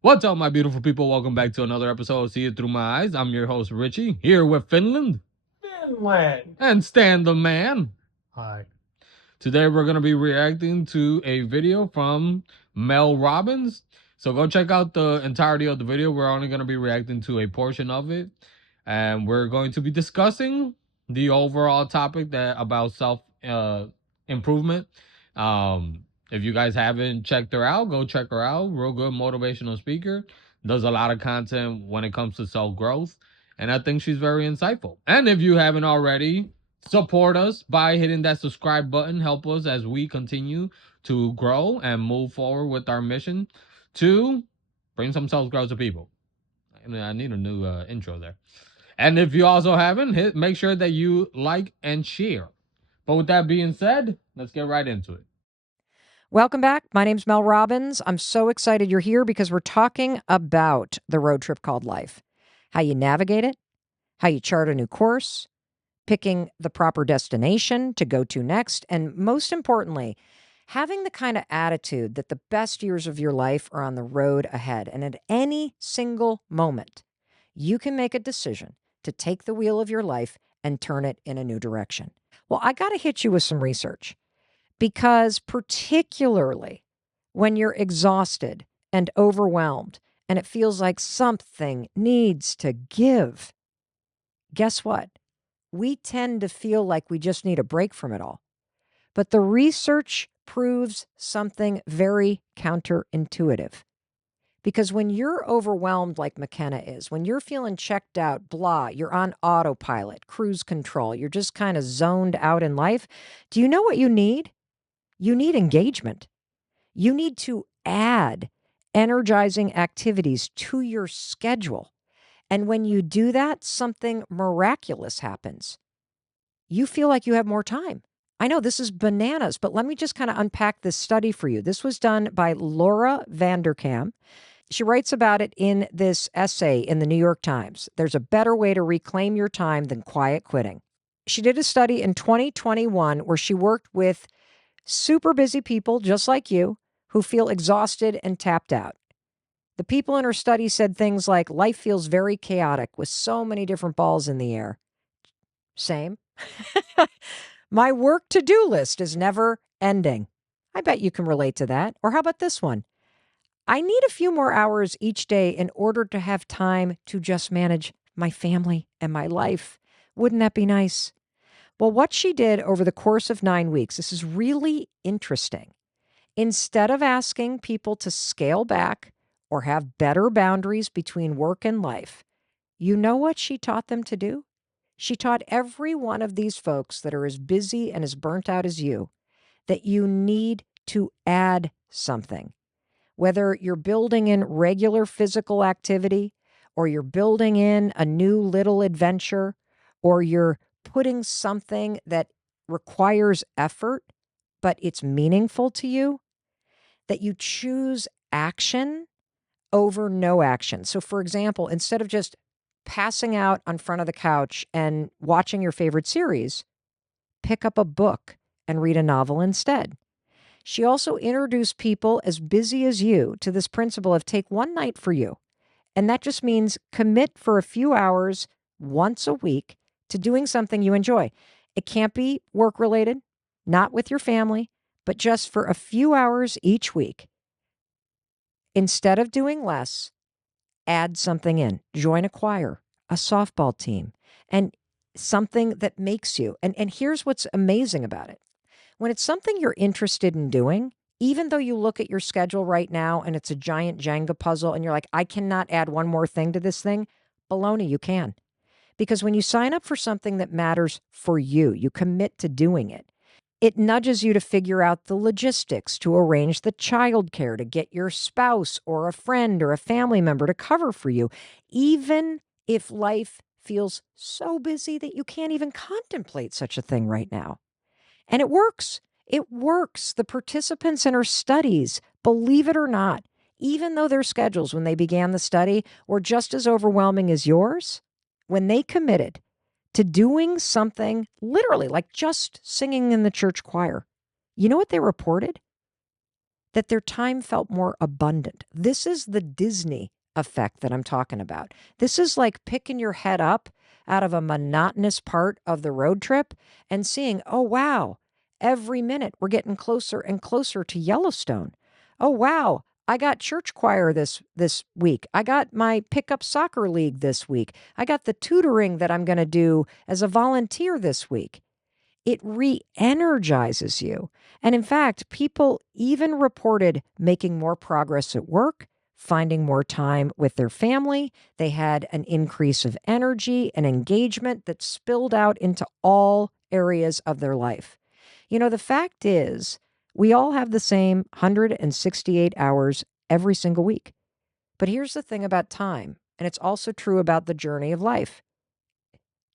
What's up, my beautiful people? Welcome back to another episode of See It Through My Eyes. I'm your host, Richie, here with Finland Finland. and Stan the Man. Hi. Today, we're going to be reacting to a video from Mel Robbins. So go check out the entirety of the video. We're only going to be reacting to a portion of it. And we're going to be discussing the overall topic about self improvement. If you guys haven't checked her out, go check her out. Real good motivational speaker. Does a lot of content when it comes to self growth. And I think she's very insightful. And if you haven't already, support us by hitting that subscribe button. Help us as we continue to grow and move forward with our mission to bring some self growth to people. I need a new intro there. And if you also haven't, make sure that you like and share. But with that being said, let's get right into it. Welcome back. My name's Mel Robbins. I'm so excited you're here because we're talking about the road trip called life, how you navigate it, how you chart a new course, picking the proper destination to go to next, and most importantly, having the kind of attitude that the best years of your life are on the road ahead. And at any single moment, you can make a decision to take the wheel of your life and turn it in a new direction. Well, I got to hit you with some research. Because particularly when you're exhausted and overwhelmed and it feels like something needs to give, guess what? We tend to feel like we just need a break from it all. But the research proves something very counterintuitive. Because when you're overwhelmed like McKenna is, when you're feeling checked out, blah, you're on autopilot, cruise control, you're just kind of zoned out in life, do you know what you need? You need engagement. You need to add energizing activities to your schedule. And when you do that, something miraculous happens. You feel like you have more time. I know this is bananas, but let me just kind of unpack this study for you. This was done by Laura Vanderkam. She writes about it in this essay in the New York Times. There's a better way to reclaim your time than quiet quitting. She did a study in 2021 where she worked with super busy people just like you who feel exhausted and tapped out. The people in her study said things like, life feels very chaotic with so many different balls in the air. Same. My work to-do list is never ending. I bet you can relate to that. Or how about this one? I need a few more hours each day in order to have time to just manage my family and my life. Wouldn't that be nice? Well, what she did over the course of 9 weeks, this is really interesting. Instead of asking people to scale back or have better boundaries between work and life, you know what she taught them to do? She taught every one of these folks that are as busy and as burnt out as you that you need to add something. Whether you're building in regular physical activity or you're building in a new little adventure or you're putting something that requires effort, but it's meaningful to you, that you choose action over no action. So, for example, instead of just passing out on front of the couch and watching your favorite series, pick up a book and read a novel instead. She also introduced people as busy as you to this principle of take one night for you. And that just means commit for a few hours once a week to doing something you enjoy. It can't be work related, not with your family, but just for a few hours each week. Instead of doing less, add something in. Join a choir, a softball team, and something that makes you. And here's what's amazing about it. When it's something you're interested in doing, even though you look at your schedule right now and it's a giant Jenga puzzle and you're like, I cannot add one more thing to this thing, baloney, you can. Because when you sign up for something that matters for you, you commit to doing it. It nudges you to figure out the logistics, to arrange the childcare, to get your spouse or a friend or a family member to cover for you, even if life feels so busy that you can't even contemplate such a thing right now. And it works. It works. The participants in her studies, believe it or not, even though their schedules when they began the study were just as overwhelming as yours, when they committed to doing something literally like just singing in the church choir, you know what they reported? that their time felt more abundant. This is the Disney effect that I'm talking about. This is like picking your head up out of a monotonous part of the road trip and seeing, oh, wow, every minute we're getting closer and closer to Yellowstone. Oh, wow. I got church choir this week. I got my pickup soccer league this week. I got the tutoring that I'm going to do as a volunteer this week. It re energizes you. And in fact, people even reported making more progress at work, finding more time with their family. They had an increase of energy and engagement that spilled out into all areas of their life. You know, the fact is, we all have the same 168 hours every single week. But here's the thing about time, and it's also true about the journey of life.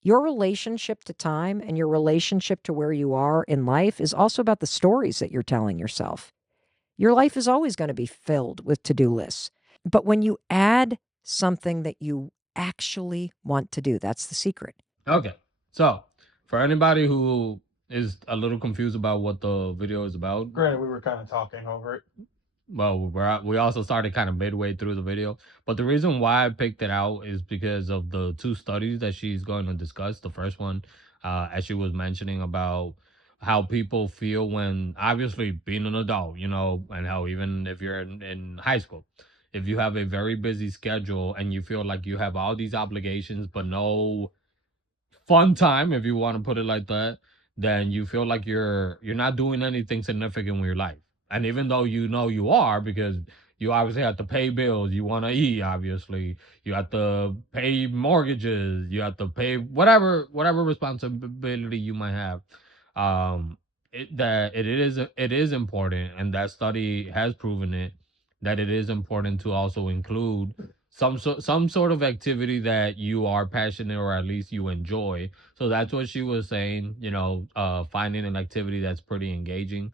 Your relationship to time and your relationship to where you are in life is also about the stories that you're telling yourself. Your life is always going to be filled with to do lists. But when you add something that you actually want to do, that's the secret. Okay. So, for anybody who is a little confused about what the video is about, Granted, we were kind of talking over it. well, we also started kind of midway through the video, but the reason why I picked it out is because of the two studies that she's going to discuss. The first one, as she was mentioning about how people feel when obviously being an adult, and how even if you're in high school, if you have a very busy schedule and you feel like you have all these obligations but no fun time, if you want to put it like that, then you feel like you're not doing anything significant with your life. And even though you know you are, because you obviously have to pay bills, you want to eat, obviously, you have to pay mortgages, you have to pay whatever responsibility you might have. That it is important, and that study has proven it, that it is important to also include some sort of activity that you are passionate or at least you enjoy. So that's what she was saying, finding an activity that's pretty engaging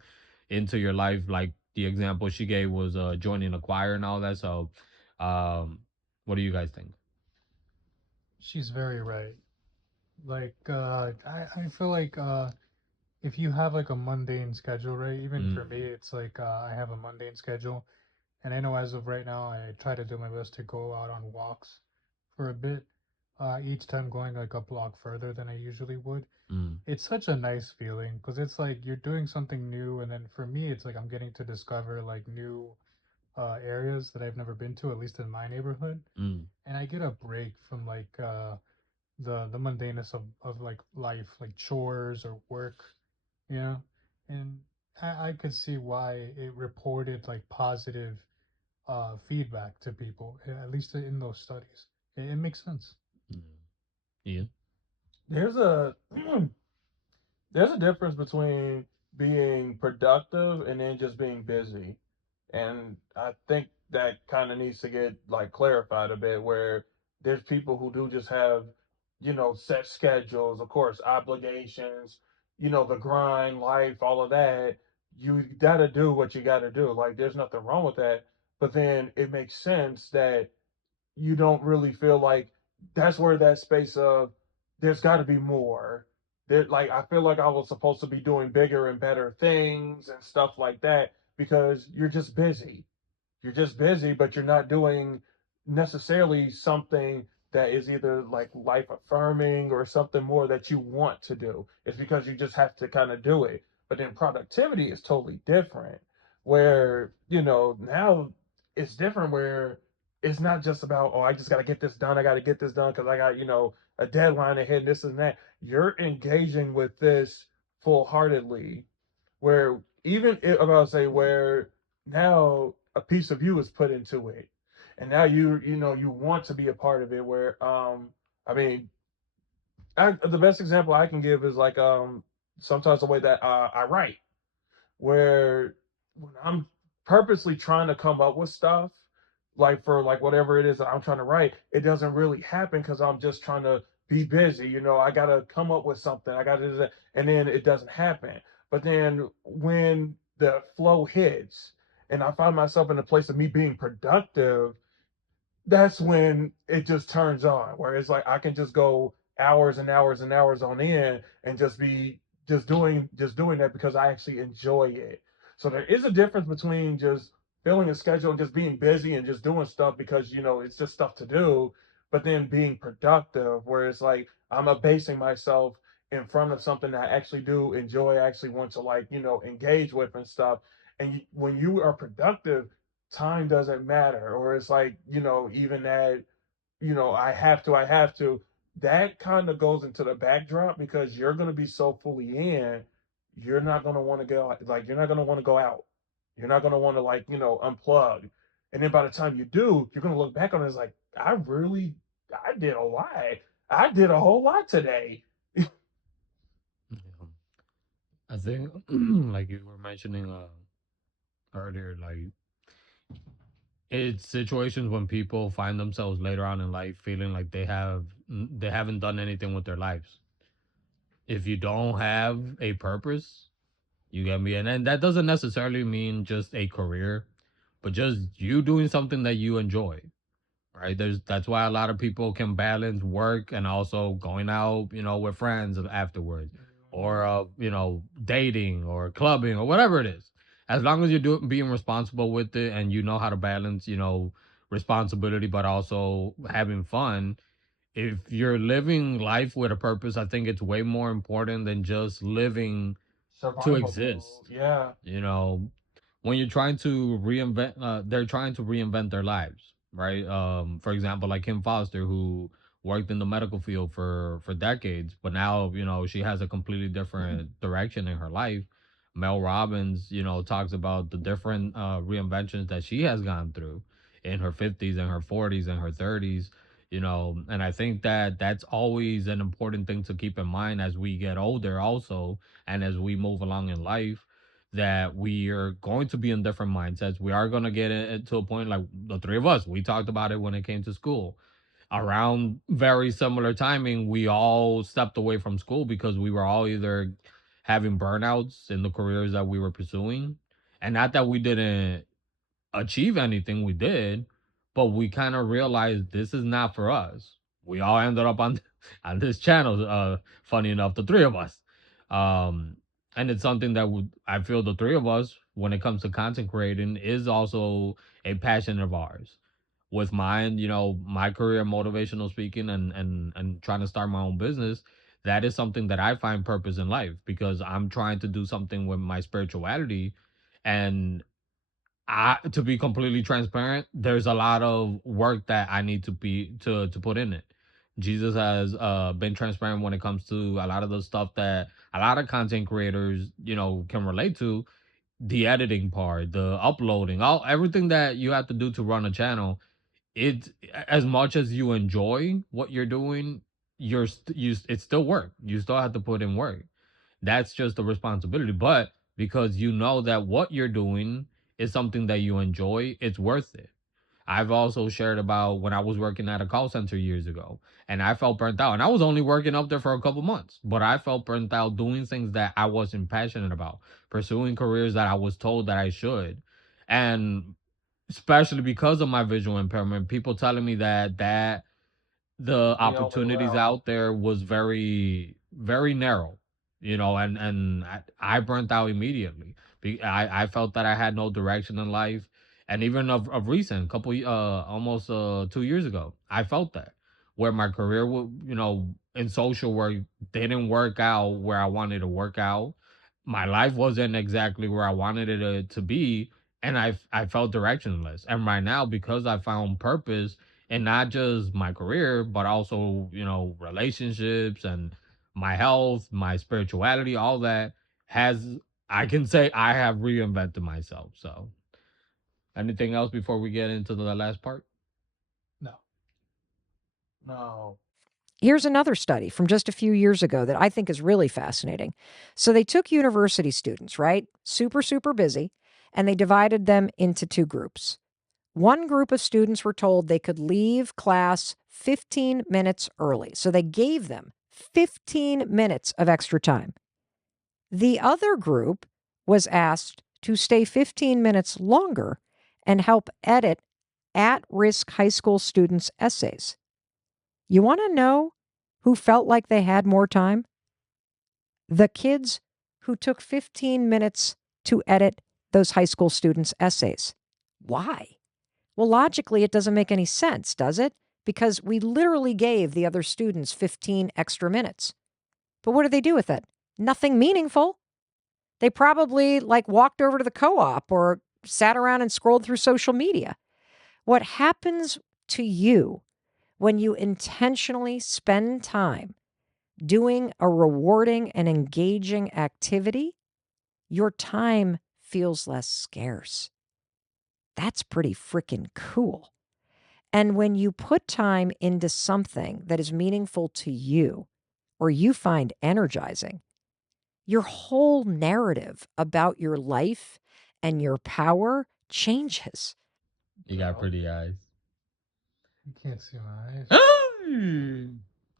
into your life. Like the example she gave was joining a choir and all that. So um what do you guys think? She's very right. I feel like if you have like a mundane schedule, right? Even for me, Mm, it's like I have a mundane schedule, and I know as of right now, I try to do my best to go out on walks for a bit, each time going like a block further than I usually would. mm, It's such a nice feeling because it's like you're doing something new, and then for me, it's like I'm getting to discover like new areas that I've never been to, at least in my neighborhood, mm, and I get a break from like the mundaneness of like life, like chores or work, you know. And I could see why it reported like positive feedback to people, at least in those studies. It makes sense. mm. Yeah. There's a there's a difference between being productive and then just being busy. And I think that kind of needs to get like clarified a bit where there's people who do just have, set schedules, of course, obligations, the grind, life, all of that. You got to do what you got to do. Like there's nothing wrong with that. But then it makes sense that you don't really feel like that's where that space of there's got to be more. There, like I feel like I was supposed to be doing bigger and better things and stuff like that because you're just busy. You're just busy, but you're not doing necessarily something that is either like life affirming or something more that you want to do. It's because you just have to kind of do it. But then productivity is totally different, where, now it's different where it's not just about, oh, I just got to get this done. I got to get this done because I got, a deadline ahead, and this and that. You're engaging with this full heartedly where even if, I'm about to say where now a piece of you is put into it, and now you want to be a part of it. Where I mean, the best example I can give is like sometimes the way that I write where when I'm purposely trying to come up with stuff, like for like whatever it is that I'm trying to write, it doesn't really happen because I'm just trying to be busy. I gotta come up with something. I gotta do that, and then it doesn't happen. But then when the flow hits, and I find myself in a place of me being productive, that's when it just turns on. Where it's like I can just go hours and hours and hours on end and just be just doing that because I actually enjoy it. So there is a difference between just filling a schedule and just being busy and just doing stuff because it's just stuff to do, but then being productive, where it's like I'm abasing myself in front of something that I actually do enjoy, actually want to like engage with and stuff. And when you are productive, time doesn't matter, or it's like even that I have to, that kind of goes into the backdrop because you're going to be so fully in, you're not going to want to go, like, you're not going to want to go out. You're not going to want to, like, unplug. And then by the time you do, you're going to look back on it as like, I did a lot. I did a whole lot today. Yeah. I think, like you were mentioning earlier, like it's situations when people find themselves later on in life feeling like they haven't done anything with their lives. If you don't have a purpose, you get me, and then that doesn't necessarily mean just a career, but just you doing something that you enjoy, right? That's why a lot of people can balance work and also going out, with friends afterwards, or dating or clubbing or whatever it is. As long as you're being responsible with it and you know how to balance, responsibility but also having fun. If you're living life with a purpose, I think it's way more important than just living to Survival exist. mode. Yeah. You know, when you're trying to reinvent, they're trying to reinvent their lives, right? For example, like Kim Foster, who worked in the medical field for decades, but now she has a completely different direction in her life. Mel Robbins, talks about the different reinventions that she has gone through in her 50s and her 40s and her 30s. And I think that that's always an important thing to keep in mind as we get older, also, and as we move along in life, that we are going to be in different mindsets. We are going to get it to a point like the three of us. We talked about it when it came to school. Around very similar timing, we all stepped away from school because we were all either having burnouts in the careers that we were pursuing. And not that we didn't achieve anything, we did, but we kind of realized this is not for us. We all ended up on on this channel. Funny enough, the three of us, um, and it's something that I feel the three of us, when it comes to content creating, is also a passion of ours. With mine, my career, motivational speaking, and trying to start my own business. That is something that I find purpose in life because I'm trying to do something with my spirituality, and to be completely transparent, there's a lot of work that I need to put in it. Jesus has been transparent when it comes to a lot of the stuff that a lot of content creators, can relate to. The editing part, the uploading, all everything that you have to do to run a channel. It As much as you enjoy what you're doing, it's still work. You still have to put in work. That's just a responsibility. But because you know that what you're doing is something that you enjoy, it's worth it. I've also shared about when I was working at a call center years ago and I felt burnt out. And I was only working up there for a couple months, but I felt burnt out doing things that I wasn't passionate about, pursuing careers that I was told that I should. And especially because of my visual impairment, people telling me that the The only opportunities route. out there was very very narrow, and I burnt out immediately. I felt that I had no direction in life, and even of recent couple almost 2 years ago, I felt that where my career would, in social work, didn't work out where I wanted to work out. My life wasn't exactly where I wanted it to be, and I felt directionless. And right now, because I found purpose, and not just my career, but also, relationships and my health, my spirituality, all that has, I can say I have reinvented myself. So, anything else before we get into the last part? No. No. Here's another study from just a few years ago that I think is really fascinating. So they took university students, right? Super, super busy, and they divided them into two groups. One group of students were told they could leave class 15 minutes early. So they gave them 15 minutes of extra time. The other group was asked to stay 15 minutes longer and help edit at risk high school students' essays. You want to know who felt like they had more time? The kids who took 15 minutes to edit those high school students' essays. Why? Well, logically, it doesn't make any sense, does it? Because we literally gave the other students 15 extra minutes. But what did they do with it? Nothing meaningful. They probably walked over to the co-op or sat around and scrolled through social media. What happens to you when you intentionally spend time doing a rewarding and engaging activity? Your time feels less scarce. That's pretty freaking cool. And when you put time into something that is meaningful to you or you find energizing, your whole narrative about your life and your power changes. You got pretty eyes. You can't see my eyes.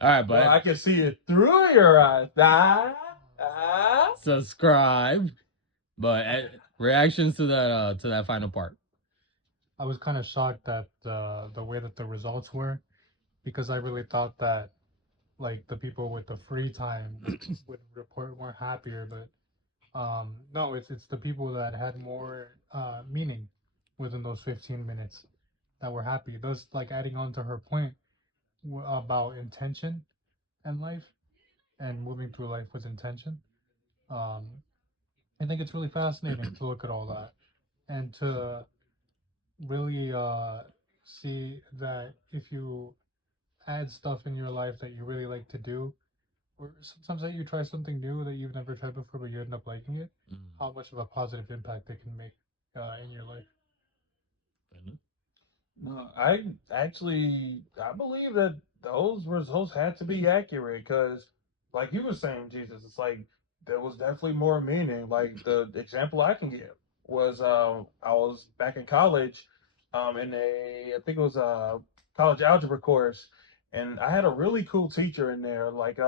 All right, Well, I but can see it through your eyes. subscribe. But reactions to that final part. I was kind of shocked at the way that the results were, because I really thought that like the people with the free time would report more happier, but no, it's the people that had more meaning within those 15 minutes that were happy. Those, like, adding on to her point about intention and life and moving through life with intention. Um, I think it's really fascinating to look at all that and to really see that if you add stuff in your life that you really like to do, or sometimes that you try something new that you've never tried before, but you end up liking it, how much of a positive impact it can make in your life. No, I believe that those results had to be accurate because, like you were saying, Jesus, it's like there was definitely more meaning. Like the example I can give was I was back in college, in I think it was a college algebra course, and I had a really cool teacher in there. Like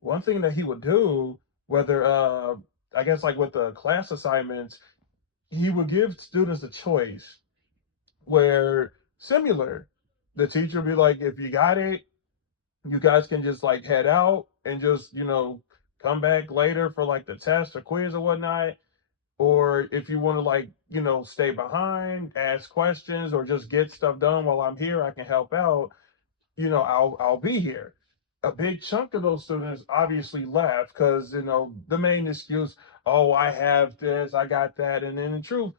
one thing that he would do, whether I guess like with the class assignments, he would give students a choice where similar. The teacher would be like, if you got it, you guys can just like head out and just, come back later for like the test or quiz or whatnot. Or if you want to like, stay behind, ask questions, or just get stuff done while I'm here, I can help out. I'll be here. A big chunk of those students obviously left because the main excuse, oh, I have this, I got that, and then in truth,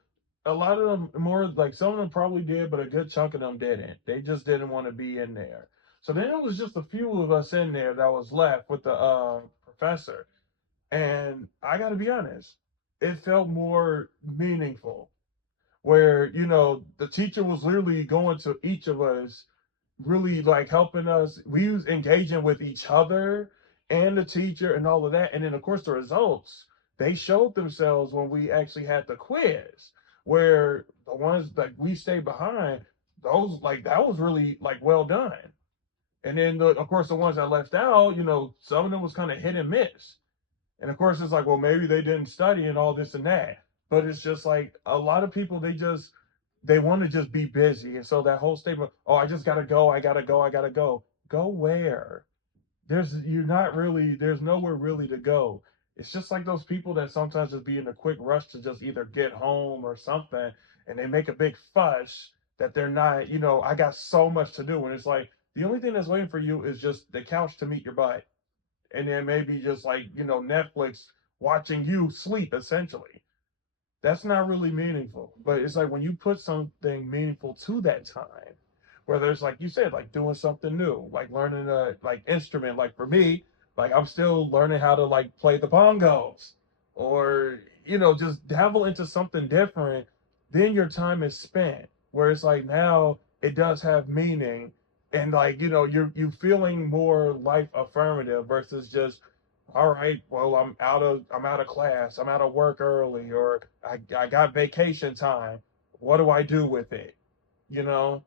a lot of them more like some of them probably did, but a good chunk of them didn't. They just didn't want to be in there. So then it was just a few of us in there that was left with the professor, and I got to be honest, it felt more meaningful. Where the teacher was literally going to each of us, really like helping us. We was engaging with each other and the teacher and all of that. And then of course the results, they showed themselves when we actually had the quiz, where the ones like we stayed behind, those like that was really like well done. And then of course the ones that left out, some of them was kind of hit and miss. And of course, it's like, well, maybe they didn't study and all this and that. But it's just like a lot of people, they want to just be busy. And so that whole statement, oh, I just gotta go, I gotta go, I gotta go. Go where? There's nowhere really to go. It's just like those people that sometimes just be in a quick rush to just either get home or something, and they make a big fuss that they're not, I got so much to do. And it's like the only thing that's waiting for you is just the couch to meet your butt, and then maybe just like Netflix watching you sleep essentially. That's not really meaningful. But it's like when you put something meaningful to that time, whether it's like you said, like doing something new, like learning a like instrument. Like for me, like I'm still learning how to like play the bongos, or just dabble into something different. Then your time is spent. Where it's like now it does have meaning, and like you feeling more life affirmative versus just, all right, well, I'm out of class, I'm out of work early, or I got vacation time. What do I do with it? You know,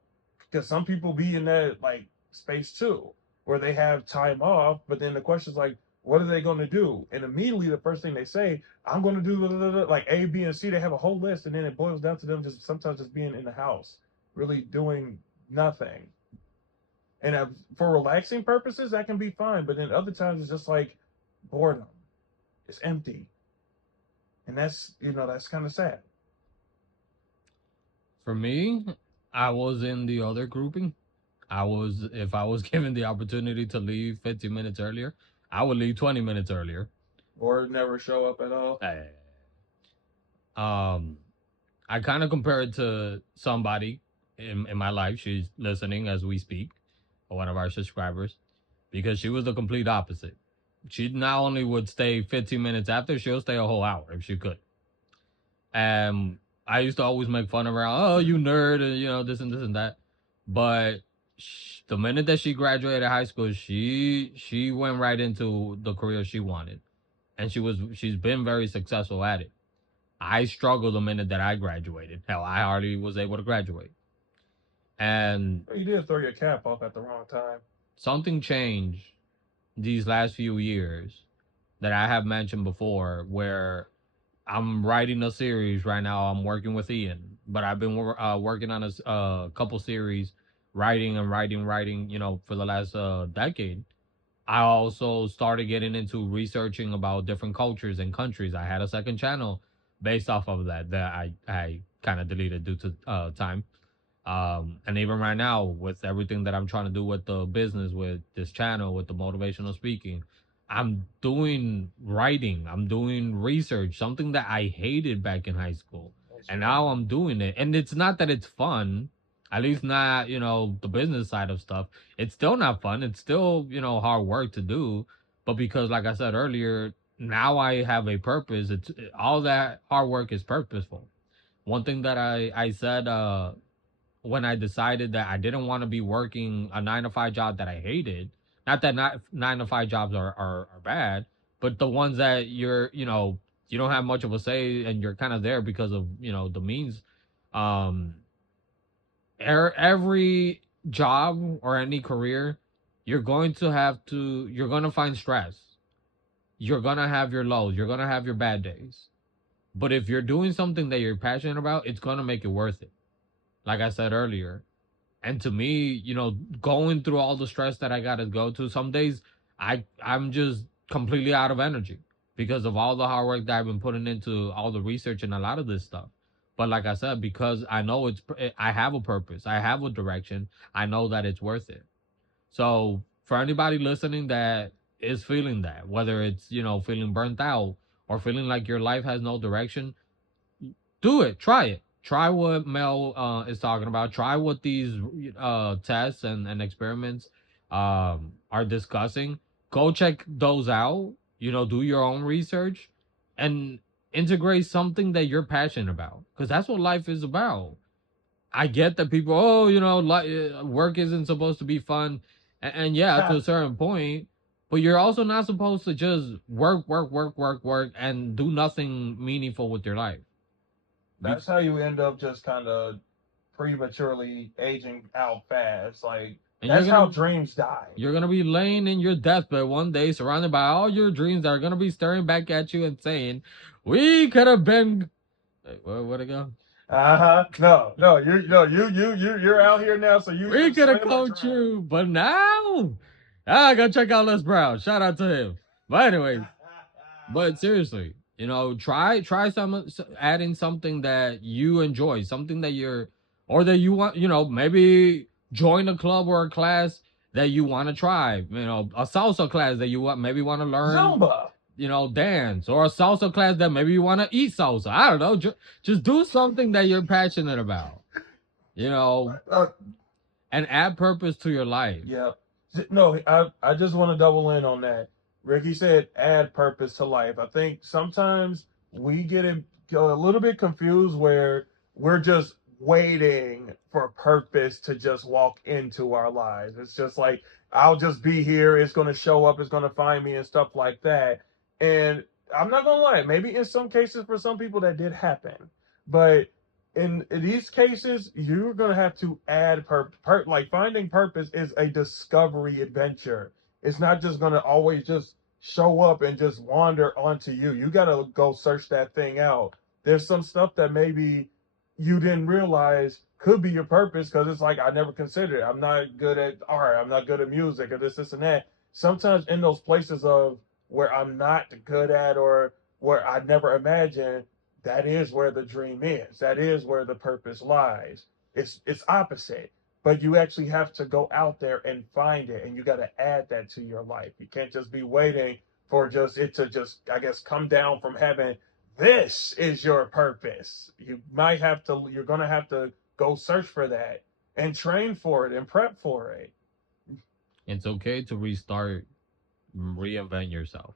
because some people be in that like space too, where they have time off, but then the question is like, what are they going to do? And immediately the first thing they say, I'm going to do blah, blah, blah, like A, B, and C. They have a whole list, and then it boils down to them just sometimes just being in the house, really doing nothing. And for relaxing purposes, that can be fine. But then other times it's just like boredom. It's empty, and that's kind of sad. For me, I was in the other grouping. If I was given the opportunity to leave 15 minutes earlier, I would leave 20 minutes earlier. Or never show up at all. Eh, Um, I kind of compare it to somebody in my life. She's listening as we speak, one of our subscribers, because she was the complete opposite. She not only would stay 15 minutes after, she'll stay a whole hour if she could. And I used to always make fun of her. Oh, you nerd, and this and this and that. But the minute that she graduated high school, she went right into the career she wanted, and she's been very successful at it. I struggled the minute that I graduated. Hell, I hardly was able to graduate. And You did throw your cap off at the wrong time. something changed these last few years that I have mentioned before, where I'm writing a series right now. I'm working with Ian, but I've been working on a couple series, writing and writing, for the last decade. I also started getting into researching about different cultures and countries. I had a second channel based off of that I kind of deleted due to time. And even right now, with everything that I'm trying to do with the business, with this channel, with the motivational speaking, I'm doing writing, I'm doing research, something that I hated back in high school. That's And right. now I'm doing it. And it's not that it's fun, at least not, the business side of stuff. It's still not fun. It's still, hard work to do. But because, like I said earlier, now I have a purpose. It's all that hard work is purposeful. One thing that I said when I decided that I didn't want to be working a 9 to 5 job that I hated. Not that 9 to 5 jobs are bad, but the ones that you don't have much of a say and you're kind of there because of the means. Um, every job or any career, you're going to find stress. You're going to have your lows. You're going to have your bad days. But if you're doing something that you're passionate about, it's going to make it worth it. Like I said earlier, and to me, going through all the stress that I got to go to, some days I'm just completely out of energy because of all the hard work that I've been putting into all the research and a lot of this stuff. But like I said, because I know I have a purpose, I have a direction, I know that it's worth it. So for anybody listening that is feeling that, whether it's feeling burnt out or feeling like your life has no direction, do it. Try it. Try what Mel is talking about. Try what these tests and experiments are discussing. Go check those out. Do your own research and integrate something that you're passionate about, because that's what life is about. I get that people, oh, work isn't supposed to be fun, and yeah, to a certain point, but you're also not supposed to just work, and do nothing meaningful with your life. Be- That's how you end up just kind of prematurely aging out fast. Like and that's how dreams die. you're gonna be laying in your deathbed one day, surrounded by all your dreams that are gonna be staring back at you and saying, "We could have been." Where'd it go? Uh-huh. No, no, you're out here now, so you We either could have swim or coached drown. you, but now, go check out Les Brown. Shout out to him. But anyway, but seriously, try adding something that you enjoy, something that you're or that you want, maybe join a club or a class that you want to try, a salsa class that you want to learn, Zumba. dance, or a salsa class that maybe you want to eat salsa. I don't know, just do something that you're passionate about, you know, Uh, and add purpose to your life. yeah. No, I just want to double in on that. Ricky said add purpose to life. I think sometimes we get a little bit confused where we're just waiting for purpose to just walk into our lives. It's just like I'll just be here, it's going to show up, it's going to find me and stuff like that. And I'm not going to lie, maybe in some cases for some people that did happen. But in these cases, you're gonna have to add like finding purpose is a discovery adventure. It's not just gonna always just show up and just wander onto you. You gotta go search that thing out. There's some stuff that maybe you didn't realize could be your purpose because it's like I never considered it. I'm not good at art. I'm not good at music or this and that. Sometimes in those places of where I'm not good at or where I never imagined that is where the dream is. That is where the purpose lies. It's opposite. But you actually have to go out there and find it, and you got to add that to your life. You can't just be waiting for just it to just, I guess, come down from heaven. This is your purpose. You might have to. You're gonna have to go search for that and train for it and prep for it. It's okay to restart, reinvent yourself.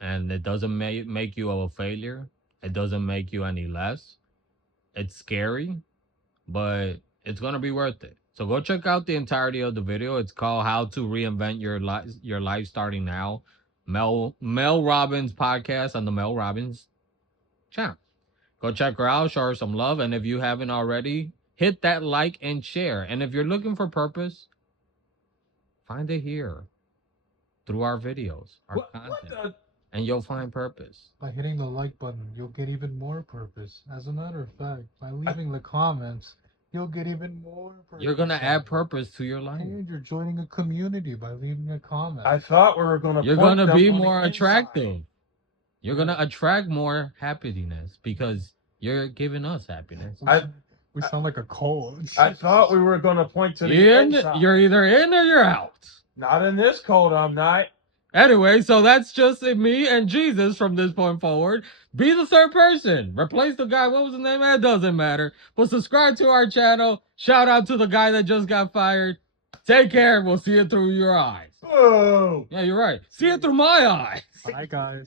And it doesn't make you a failure. It doesn't make you any less. It's scary, but it's gonna be worth it. So go check out the entirety of the video. It's called "How to Reinvent Your Life Starting Now." Mel Robbins podcast on the Mel Robbins channel. Go check her out. Show her some love, and if you haven't already, hit that like and share. And if you're looking for purpose, find it here through our videos, our content, and you'll find purpose. By hitting the like button, you'll get even more purpose. As a matter of fact, by leaving the comments, you'll get even more purpose. You're gonna add purpose to your life. And you're joining a community by leaving a comment. I thought we were gonna. You're gonna be more attractive. You're gonna attract more happiness because you're giving us happiness. We sound like a cult. I thought we were gonna point to the inside. You're either in or you're out. Not in this code, I'm not. Anyway, so that's just me and Jesus from this point forward. Be the third person. Replace the guy. What was his name? It doesn't matter. But subscribe to our channel. Shout out to the guy that just got fired. Take care. We'll see it through your eyes. Oh. Yeah, you're right. See it through my eyes. Bye, guys.